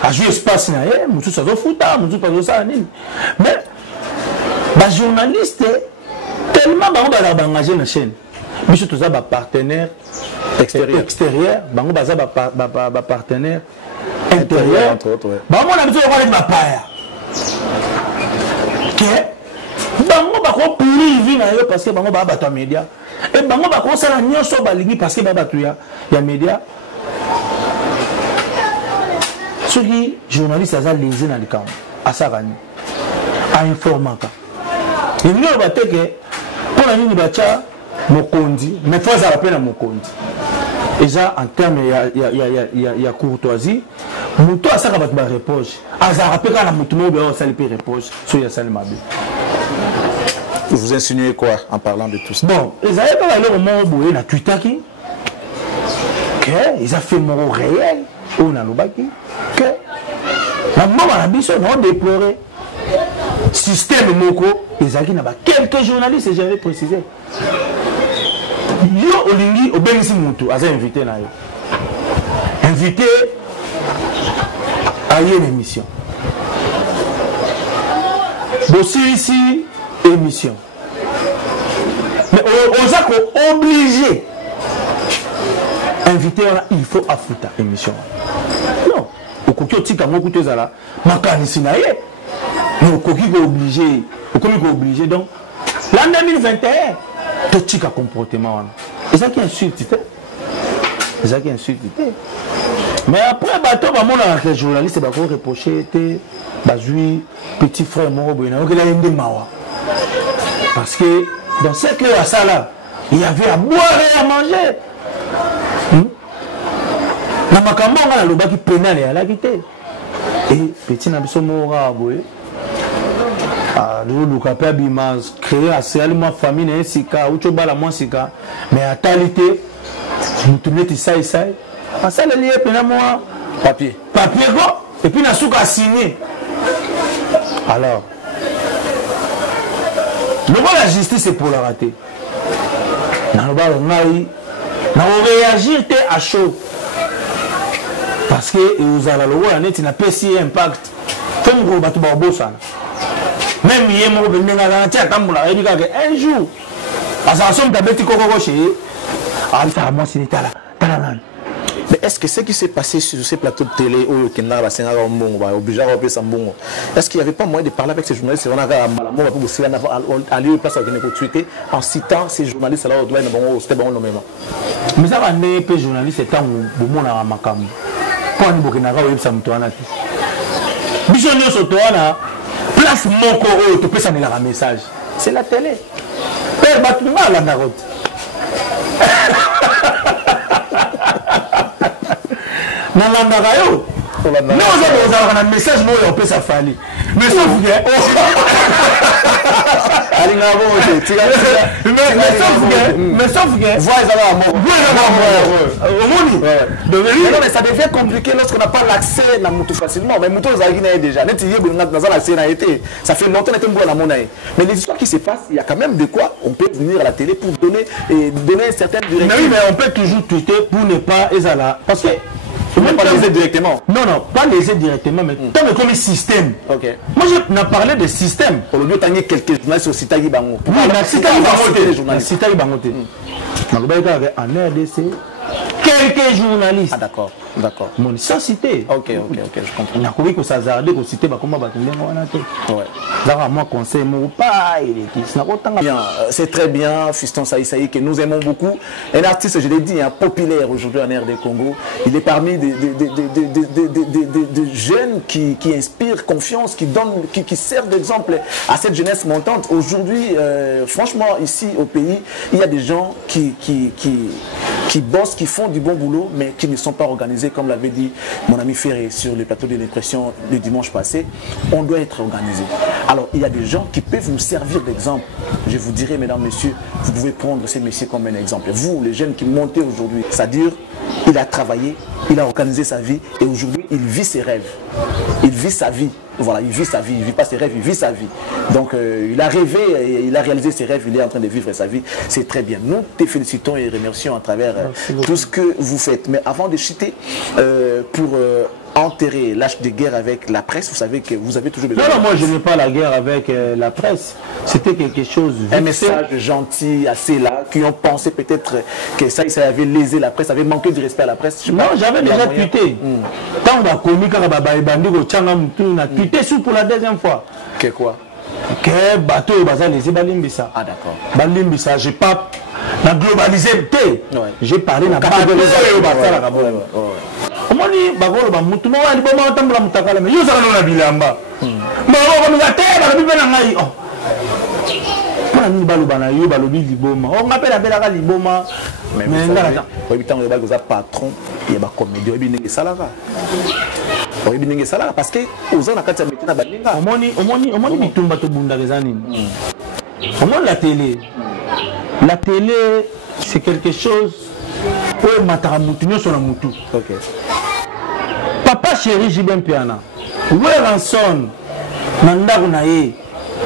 a jouer espace na ye mutu ça zo futa mutu pas zo ça nini mais ba journaliste tellement ba engagé na chaîne biso to za ba partenaire extérieur bango baza ba partenaire intérieur entre autres. Bah moi on a besoin de voir les mapaya. Que bango bako pourri vie na yo parce que bango ba bato média et bango bako sala nyonso balingi parce que ba bato ya média. Soki journaliste aza lésé na likambo asakani a informaka. Et nous ba teke pour la nini bacha mokondi mais faut ça rappeler na mokondi. Et ça en termes ya courtoisie muto asaka bat ba reproche azara peka na mutu mo be o sali pe reproche so ya sali mabe. Vous insinuez quoi en parlant de tout ça? Bon, ils avaient pas le moment boye na Twitter qui que ils a fait mon réel on a lobaki que la maman na biso non déplorer système moko ezaki na ba quelques journalistes j'avais précisé yo olingi obengisi mutu aza invité na yo invité baye une émission. Bossi ici, émission. Mais aux accords obligés, invité, il faut affouter émission. Non. Au coquille, au tika, au coquille, là, ma canne, mais au coquille, obligé. Au coquille, obligé. Donc, l'an 2021, tout tika comportement. C'est ça qui insulte. C'est ça qui insulte. Mais après, les journalistes vont reprocher petit frère parce que dans cette là, il y avait à boire et à manger. Dans ma campagne, on a le bac pénal et à la quitté. Et petit Nabiso Mora, créé assez ma famille, mais à talité, nous tournons ça et ça. En ça, le lié, moi, papier. Papier, quoi? Et puis, on a signé. Alors, le rôle de la justice, c'est pour la rater. On a réagi à chaud. Parce que vous avez le rôle, il n'a pas si impact. Comme vous avez dit, même si vous avez dit, un jour, à sa somme, vous avez dit, mais est-ce que ce qui s'est passé sur ces plateaux de télé où est-ce qu'il n'y avait pas moyen de parler avec ces journalistes en citant ces journalistes là c'était bon nommément. Mais ça va pas journaliste tant bon na makambo. Quand ni bokina ka websa mutwana ti. Biso nyoso toana place moko o to pesa ni la message. C'est la télé. Père batunga la narote. Non, un message, on peut s'affaler. Mais sauf mais ça devient compliqué lorsqu'on n'a pas l'accès à Moutou facilement. Mais Moutou, déjà. Ça fait longtemps que nous avons. Mais les histoires qui se passent, il y a quand même de quoi on peut venir à la télé pour donner certaines directives. Mais oui, mais on peut toujours tweeter pour ne pas. Parce que. Même pas les aider directement. Non, pas les aider directement, mais tant que comme système. Ok. Moi, je parlé de système. Pour le mieux, tu as quelques journalistes au Sitagi Bango. Oui, la Sitagi Bango. Sitagi Bango. En RDC, quelques journalistes. Ah, d'accord. Mon sans citer. Ok, je comprends. On a compris que ça zardé que citer comment battre ouais. Là, moi, conseil, mon pas, bien, c'est très bien, Fiston Saïsaï, que nous aimons beaucoup. Un artiste, je l'ai dit, populaire aujourd'hui en RD Congo. Il est parmi des jeunes qui inspirent confiance, qui servent d'exemple à cette jeunesse montante. Aujourd'hui, franchement, ici au pays, il y a des gens qui bossent, qui font du bon boulot, mais qui ne sont pas organisés, comme l'avait dit mon ami Ferré sur le plateau de l'impression le dimanche passé. On doit être organisé. Alors, il y a des gens qui peuvent nous servir d'exemple. Je vous dirais, mesdames, messieurs, vous pouvez prendre ces messieurs comme un exemple. Vous, les jeunes qui montez aujourd'hui, c'est-à-dire, il a travaillé, il a organisé sa vie et aujourd'hui, il vit ses rêves. Il vit sa vie. Voilà, il vit sa vie, il ne vit pas ses rêves, il vit sa vie. Donc, il a rêvé, et il a réalisé ses rêves, il est en train de vivre sa vie. C'est très bien. Nous te félicitons et remercions à travers tout ce que vous faites. Mais avant de chuter, pour enterrer l'âge de guerre avec la presse, vous savez que vous avez toujours besoin... Non, moi je n'ai pas la guerre avec la presse. C'était quelque chose... Un message gentil, assez là, qui ont pensé peut-être que ça avait lésé la presse, avait manqué de respect à la presse. Non, j'avais déjà tweeté. Quand on a connu on a tweeté sur pour la deuxième fois. Que quoi? Que bateau baza lésé Balimbisa. Ah d'accord. Balimbisa, j'ai pas... La globalisé, j'ai parlé de la bateau. Omoni bagolo ba mutu mo wali bo ma tambula mutakala me yusa kana na bilamba ma ko mi gate ba bi bena ngai oh mana ni balu bana yo balu bi liboma o ngapela bela ka liboma mais ngala ko bitango ba goza patron ya ba comédie bi ningi salava o bi ningi salava parce que ozo na kati ya metina ba ninga omoni bitumba to bunda kezani omoni la télé c'est quelque chose pour mataramutu nyoso na mutu. OK. Papa chéri Jibem Piana. Ranson Nanda Gounaye.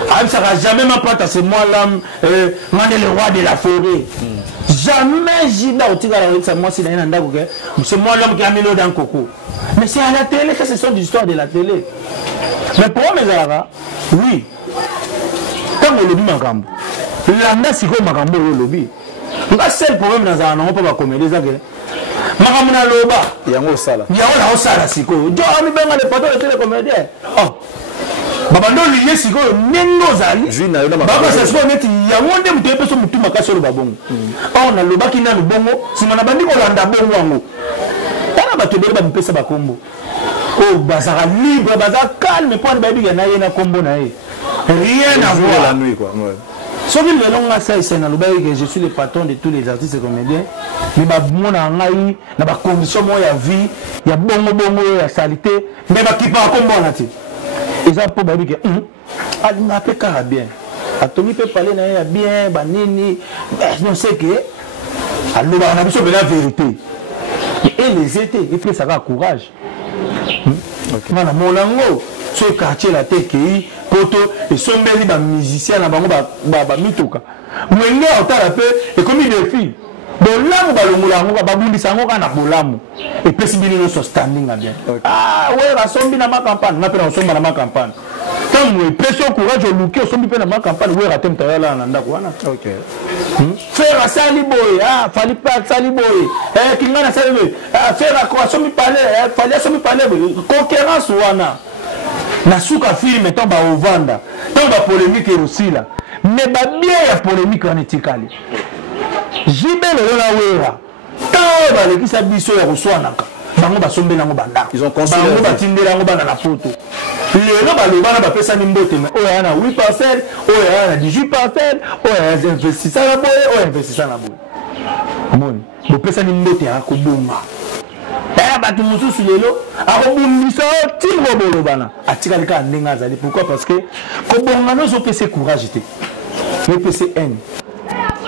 Ça ne sera jamais ma pâte, c'est moi l'âme, le roi de la forêt. jamais Jida Otika la moi c'est dans ndako que c'est moi l'homme qui a mis l'eau dans coco. Mais c'est à la télé que ce sont des histoires de la télé. Mais pour mes amis, oui. Quand on lobby makambo, l'anda siko makambo le lobby. Nga seul problème dans un pas va comédie ça que makambo na loba yango sala. Yango na osala siko. Jo ami benga le patron de télécomédien. Oh. Babando lié siko nengo zali. Vina yo na makambo. Baba ça soit net yango nde mutu epeso mutu makasi lo babongo. Oh na loba ki na lubongo, sima na bandi ko landa bongo wango. Tana bato bele ba mpesa bakombo. Oh, bazara libre, bazara calme, pour ne pas dire qu'il y a un combo. Rien à voir. La nuit, quoi. Ouais. Sauf que le long ça, c'est que je suis le patron de tous les artistes et comédiens. Mais mon angaï, na ba condition moi ya vie, ya bongo ya salité, mais ba qui pas combo nati. Et ça pour ba dire que alinga pe kara bien. Atomi peut parler na ya bien, ba nini, non c'est que alors on a besoin de la vérité. Et les étés, il faut ça courage. Voilà, mon lango, ce quartier la tête qui poto et son bel ba musicien na bango ba mituka. Mwenge otala pe et comme il est fille. Bolamu ba longolango ba bundisa ngo kana bolamu. Et puis bini no so standing bien. Ah ouais, ba sombi na ma campagne, na pe na somba na ma campagne. Tant moi pression courage au luki sombi pe na ma campagne, ouais ratem ta là na ndako wana. OK. Faire sali boy, ah fali pas sali boy. Kingana sali boy. Faire quoi sombi parler, fallait sombi parler concurrence wana. Na suka film tomba ovanda. Tomba polémique aussi là. Mais ba bien ya polémique en etikali. Jibe le la wera. Tant ba le kisa biso ya kuswanaka. Bango ba sombe nango banda. Ils ont construit bango ba tindela ngo bana na photo. Le ba le bana ba pesa ni mbote mais oya na 8 parcelles, oya na 18 parcelles, oya investissa na boy, oya investissa na boy. Mon, bo pesa ni mbote ha ko bomba. Batu mususu lelo akobundisa tingo bolo bana atika lika ndenga azali pourquoi parce que kobonga no so pese courage te ne pese haine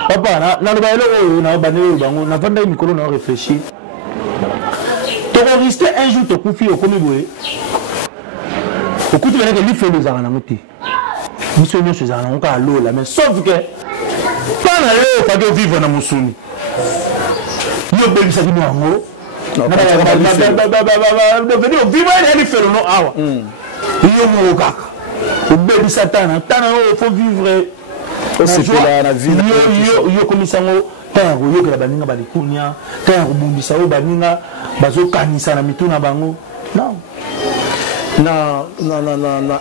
papa na le bailo na banelo bango na vanda mikolo na réfléchir terroriste un jour to kufi okomi boye okuti bana ke li fait les arana muti mission no ces arana ka lola mais sauf que pas na yo pas de vivre na musuni yo bebisa di mo non, venir vivre et faire le nom. Ah, il y a un bébé Satan, il faut vivre. C'est la vie. Il y a comme ça, il y a la baninga balikunya, il y a un bundisa baninga, bazo kanisa na mituna bango. Non. Non.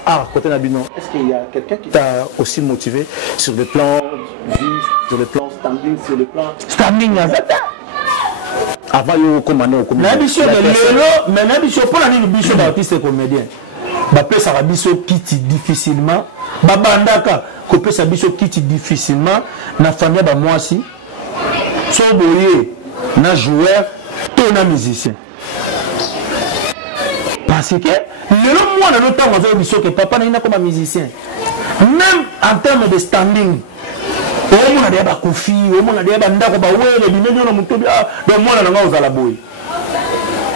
Ah, côté Nabino, est-ce qu'il y a quelqu'un qui t'a aussi motivé sur le plan vie, sur le plan standing, sur le plan standing à Zata? Avant yo commandé au comité. L'ambition de l'élo, mais l'ambition pour la ambition d'artiste et comédien. Ba pesa rabiso kiti difficilement, ba bandaka ko pesa biso kiti difficilement na famille ba mwasi. So boye na joueur, to na musicien. Parce que l'élo moi na notamment on veut biso que papa na comme musicien. Même en termes de standing. On a des bakufi, on a des bandako ba wele bimenyo na mutobi ah donc moi na nga ozala boy.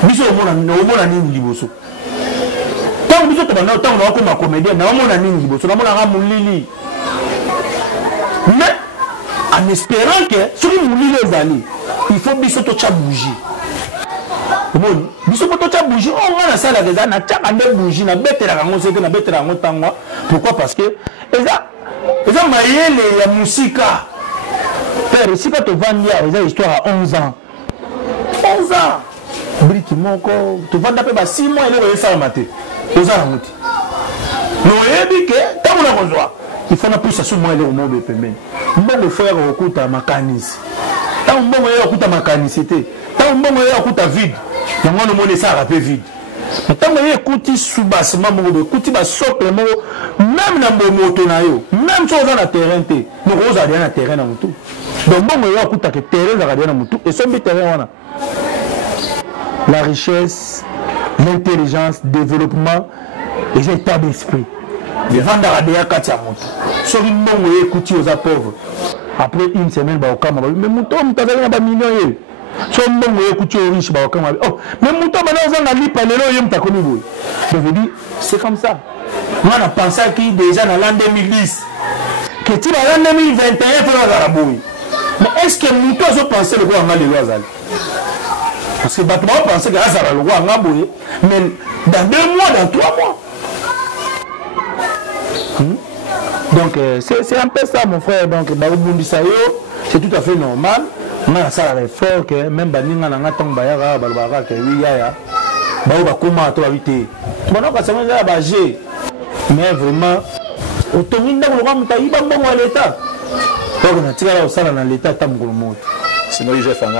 Biso on a nini liboso. Tant biso to bana tant na ko ma comédien na on a nini liboso na mona nga mulili. Mais en espérant que celui mulili ezali, il faut biso to cha bougie. Bon, biso to cha bougie, on va na sala déjà na cha ande bougie na betela kango seke na betela ngo tangwa. Pourquoi? Parce que eza eza mayele ya musika. Père, si tu vends une histoire à 11 ans. 11 ans. Briki moko, tu vends d'abord 6 mois et le ça maté. Aux ans muti. No ebike, tant on a besoin. Il faut na plus sur moi le moment de pembe. Mbongo frère okuta makanisi. Tant mbongo ya okuta makanisité. Tant mbongo ya okuta vide. Yango no mone ça rappel vide. Tant mbongo ya okuti soubassement mbongo okuti ba socle mbongo même na moto na yo, même si on a terrain té. Nous on a rien à terrain na mutu. Donc bon on a okuta que terrain za rien na mutu et son terrain wana. La richesse, l'intelligence, développement et l'état d'esprit. Les vendre à des katia mutu. Sur une bon on écouter aux pauvres. Après une semaine ba okama mais mutu on t'a gagné ba millions. Sur une bon on écouter aux riches ba okama. Oh, mais mutu maintenant on a li palelo yem ta komi boy. Je veux dire c'est comme ça. Moi, on a pensé qu'il déjà dans l'an 2010, que tu vas l'an 2021, il faut la rabouille. Mais est-ce que nous tous pensé le roi Ngali Loazali? Parce que Batman pensait que Azara le roi Ngaboye, mais dans 2 mois, dans 3 mois. Donc c'est un peu ça mon frère. Donc c'est tout à fait normal. On a ça fort que même Baninga n'a pas bayara balbara que oui ya. Ba comment to habiter. Bon donc ça m'a bagé. Mais vraiment autominda ko ko mutayiba mbongo à l'état. Donc on a tiré au sala dans l'état tamgolo moto. Sinon, il fait un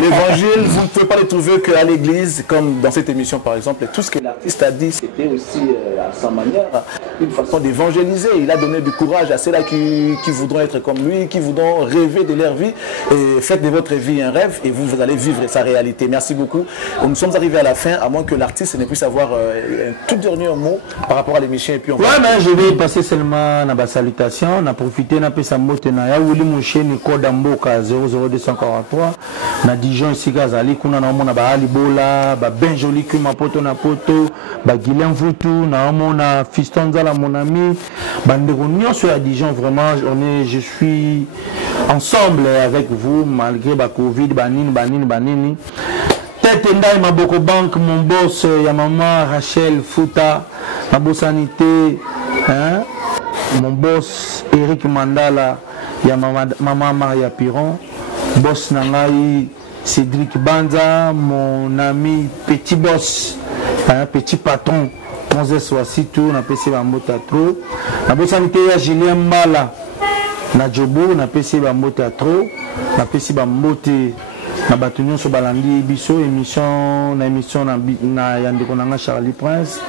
l'évangile, vous ne pouvez pas le trouver qu'à l'église, comme dans cette émission par exemple. Tout ce que l'artiste a dit, c'était aussi à sa manière une façon d'évangéliser. Il a donné du courage à ceux-là qui voudront être comme lui, qui voudront rêver de leur vie. Et faites de votre vie un rêve et vous allez vivre sa réalité. Merci beaucoup. Nous sommes arrivés à la fin, à moins que l'artiste ne puisse avoir un tout dernier mot par rapport à l'émission. Et puis on va... mais je vais passer seulement dans la salutation. On a profité, on a fait sa moto. On a eu mon chien, Nico Damboka 00243. Na Dijon ici Gazali kuna na mona ba Alibola ba Benjoli kuma poto na poto ba Guilain Vutu na mona Fiston Zala mon ami bandeko nyonso ya Dijon. Vraiment je suis ensemble avec vous malgré ba Covid banini tête ndai maboko bank mon boss ya maman Rachel Futa ma bossanité hein mon boss Eric Mandala ya maman Maria Piron boss Nangai Cédric Banza, mon ami petit boss, un petit patron, 11 Swasitou, on a passé la motatro. La bosse à Julien Mala, na Jobo, on a passé la motatro, on a passé la moté, na batunion sur Balandi, Bisso, émission na yande konanga Charlie Prince.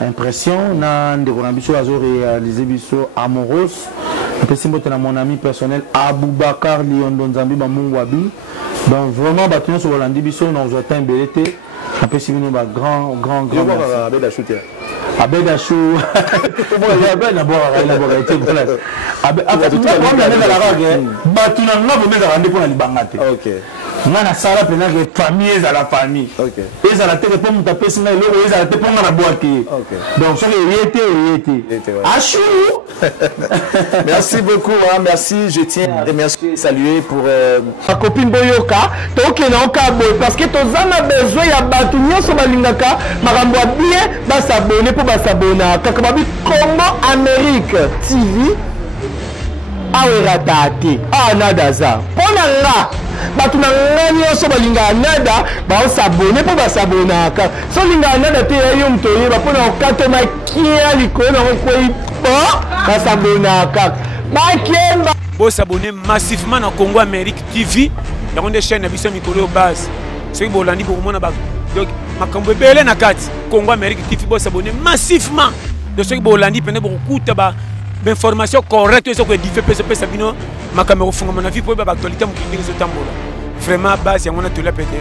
Impression, na yande konanga Bisso, azo réalisé Bisso Amoros. Je suis mon ami personnel Aboubakar Lyon Nzambi Bamungwabi. Donc vraiment battu sur Rolandi Bisso, nous avons un BLT. Je peux suivre un grand merci. Abedachou. Ngana sala pena que famille est à la famille. OK. Et ça la tête pour me taper sinon ils ont été pour la boîte. OK. Donc ça il était. Achou. Merci beaucoup hein, merci, je tiens à remercier et saluer pour ma copine Boyoka, donc na okabo parce que tozana besoin ya batu nyonso balingaka makambo bien ba s'abonner pour ba s'abonner kaka babi Congo Amérique TV. Awera date. Ah nadaza. Pona nga batu na ngani oso balinga nada ba s'abonner pour ba s'abonner aka so linga nada te yo mtoye ba pona okato makia likona ko ba s'abonner aka makemba bo s'abonner massivement na Congo Amérique TV ya konde chaîne na biso mikolo base c'est bolandi pour mona ba donc makambo belé na kati Congo Amérique TV bo s'abonner massivement de ceux bolandi pene pour kuta ba information correcte sur que diffé PCP Sabino ma caméra fonga mon avis pour ba actualité mo kindingi zo tambola vraiment base ya mona to la pété